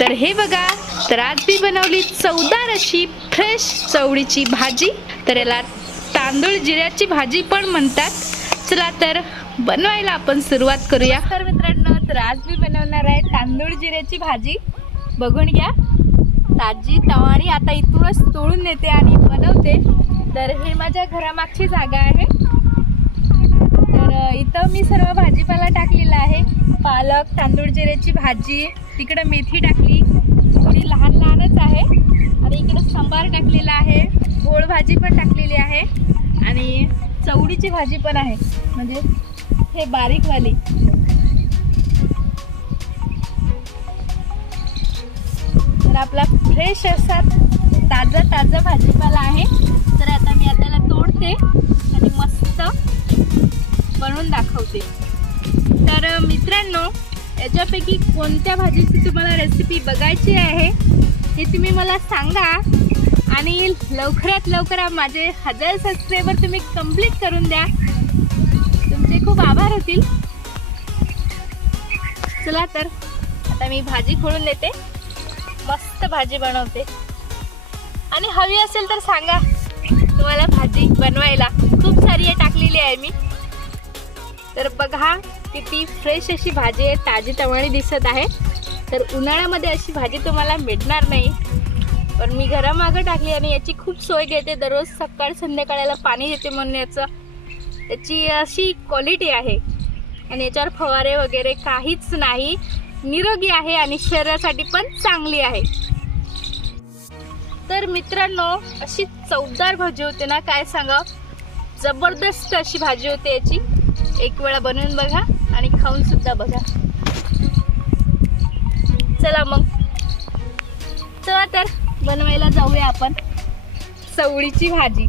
तर हे बघा तर आज मी बनवली चवदार अशी फ्रेश चवळीची भाजी. तर याला तांदूळ जिऱ्याची भाजी पण म्हणतात. चला तर बनवायला आपण सुरुवात करूया. तर मित्रांनो तर आज मी बनवणार आहे तांदूळ जिऱ्याची भाजी. बघून घ्या. ताजी तवारी आता इथूनच तोडून नेते आणि बनवते. तर हे माझ्या घरामागची जागा आहे. तर इथं मी सर्व भाजीपाला टाकलेला आहे. पालक तांदूळ जिऱ्याची भाजी तिकडं मेथी टाकली. थोडी लहान लहानच आहे. आणि इकडं सांबार टाकलेला आहे. गोळ भाजी पण टाकलेली आहे. आणि चवडीची भाजी पण आहे. म्हणजे हे बारीकवाली तर आपला फ्रेश असा ताजा ताजा भाजीपाला आहे. तर आता मी आता तोडते आणि मस्त बनवून दाखवते. तर मित्रांनो याच्यापैकी कोणत्या भाजीची तुम्हाला रेसिपी बघायची आहे हे तुम्ही मला सांगा. आणि लवकरात लवकर माझे हजार सबस्क्रायबर तुम्ही कंप्लीट करून द्या. तुमचे खूप आभार होतील. चला तर आता मी भाजी खोळून देते. मस्त भाजी बनवते. आणि हवी असेल तर सांगा तुम्हाला भाजी बनवायला. खूप सारी आहे टाकलेली आहे मी. तर बघा किती फ्रेश अशी भाजी आहे ताजी टमाणी दिसत आहे. तर उन्हाळ्यामध्ये अशी भाजी तुम्हाला मिळणार नाही. पण मी घरामागं टाकली आणि याची खूप सोय घेते. दररोज सकाळ संध्याकाळला पाणी देते म्हणून याचं. याची अशी क्वालिटी आहे. आणि याच्यावर फवारे वगैरे काहीच नाही. निरोगी आहे आणि शरीरासाठी पण चांगली आहे. तर मित्रांनो अशी चवदार भाजी होते ना काय सांगा जबरदस्त अशी भाजी होते याची. एक वेळा बनवून बघा आणि खाऊन सुद्धा बघा. चला मग. चला तर बनवायला जाऊया आपण. चवळीची भाजी.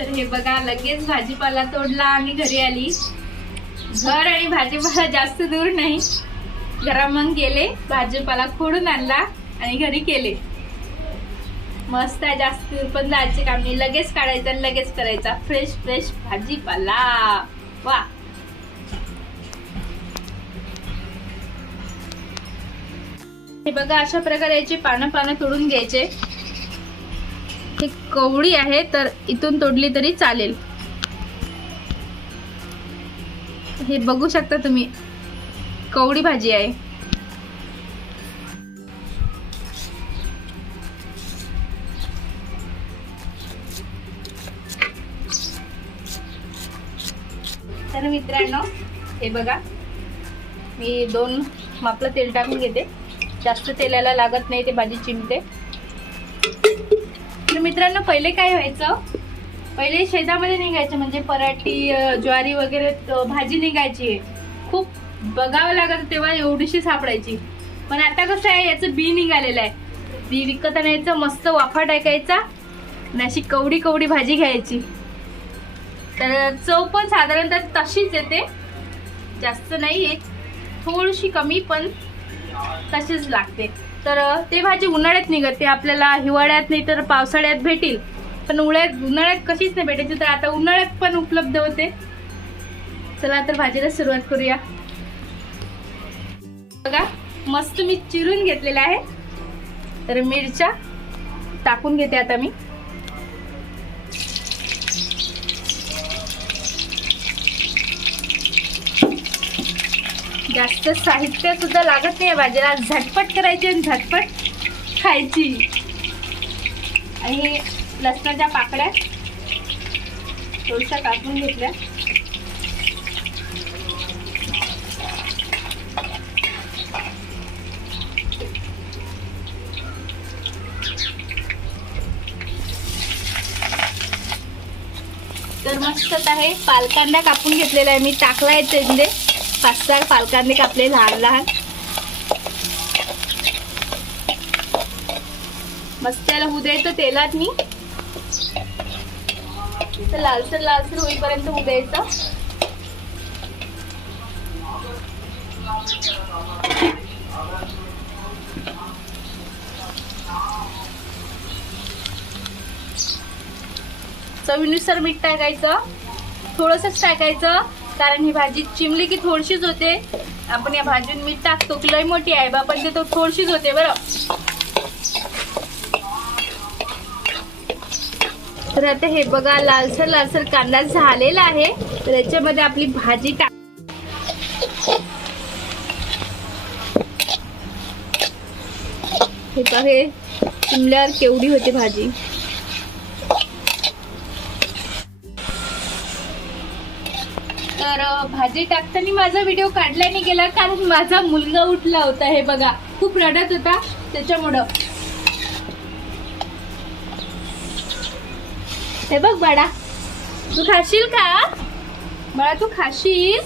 तर हे बघा लगेच भाजीपाला तोडला आणि घरी आली. घर आणि भाजीपाला जास्त दूर नाही. घरा मग गेले भाजीपाला खोडून आणला आणि घरी केले. मस्त आहे जास्त दूर पण जायचे काम नाही. लगेच काढायचा आणि लगेच करायचा. फ्रेश फ्रेश भाजीपाला. वा. हे बघा अशा प्रकारे याची पानं पानं तोडून घ्यायचे. कवळी आहे तर इथून तोडली तरी चालेल. हे बघू शकता तुम्ही कवडी भाजी आहे. तर मित्रांनो हे बघा मी दोन मापलं तेल टाकून घेते. जास्त तेलाला लागत नाही ते भाजी चिमते मित्रांनो पहिले काय व्हायचं? पहिले शेतामध्ये निघायचं म्हणजे पराठी ज्वारी वगैरे भाजी निघायची. खूप बघावं लागत तेव्हा एवढीशी सापडायची. पण आता कसं आहे याचं बी निघालेलं आहे. बी विकत आणायचं मस्त वाफा टाकायचा आणि अशी कवडी कवडी भाजी घ्यायची. तर चव पण साधारणतः तशीच येते. जास्त नाही येत थोडीशी कमी पण तशीच लागते. तर ते भाजी उन्हाळ्यात निघते आपल्याला हिवाळ्यात नाही तर पावसाळ्यात भेटेल. पण उन्हाळ्यात उन्हाळ्यात कशीच नाही भेटायची तर आता उन्हाळ्यात पण उपलब्ध होते. चला तर भाजीला सुरुवात करूया. बघा मस्त मी चिरून घेतलेलं आहे. तर मिरच्या टाकून घेते आता मी. जास्त साहित्य सुद्धा लागत नाही भाजीला. झटपट करायची आणि झटपट खायची. आणि हे लसणाच्या पाकड्या थोडशा कापून घेतल्या. तर मस्तच आहे पालकांदा कापून घेतलेला आहे. मी टाकला आहे त्यामध्ये म्हणजे. पाच सहा पालकांनी कापले लहान लहान. मस्त त्याला होऊ द्यायचं तेलात मी. तर लालसर लालसर होईपर्यंत होऊ द्यायचं. चवीनुसार मीठ टाकायचं. थोडंसंच टाकायचं. कारण ही भाजी चिमली की थोडीशीच होते. आपण या भाजीत मीठ टाकतो की लय मोठी आहे बा पण ते म्हणजे तो थोडीशीच होते बरं. तर आता हे बघा लालसर लालसर कांदा झालेला आहे. तर याच्यामध्ये आपली भाजी टाक हे पहा हे चिमल्यावर केवढी होते भाजी. भाजी टाकताना माझा व्हिडिओ काढला नाही गेला कारण माझा मुलगा उठला होता. हे बघा खूप रडत होता. त्याच्यामुळं. हे बघ बाळा. तू खाशील का? बाळा तू खाशील?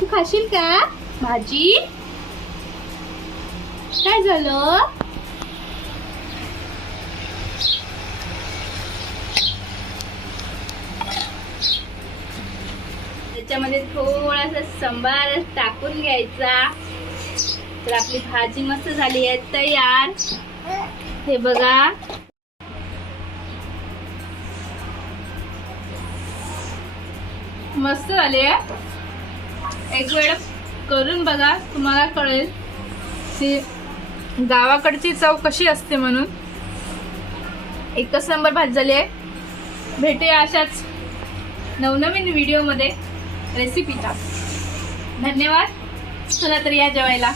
तू खाशील का? भाजी? काय झालं? त्याच्यामध्ये थोडासा संबार टाकून घ्यायचा. तर आपली भाजी मस्त झाली आहे तयार. हे बघा. मस्त झाली आहे. एक वेळ करून बघा तुम्हाला कळेल की गावाकडची चव कशी असते म्हणून. एकच नंबर भाजी झाली आहे. भेटूया अशाच नवनवीन व्हिडिओमध्ये रेसिपीचा. धन्यवाद. चला तर या जेवायला.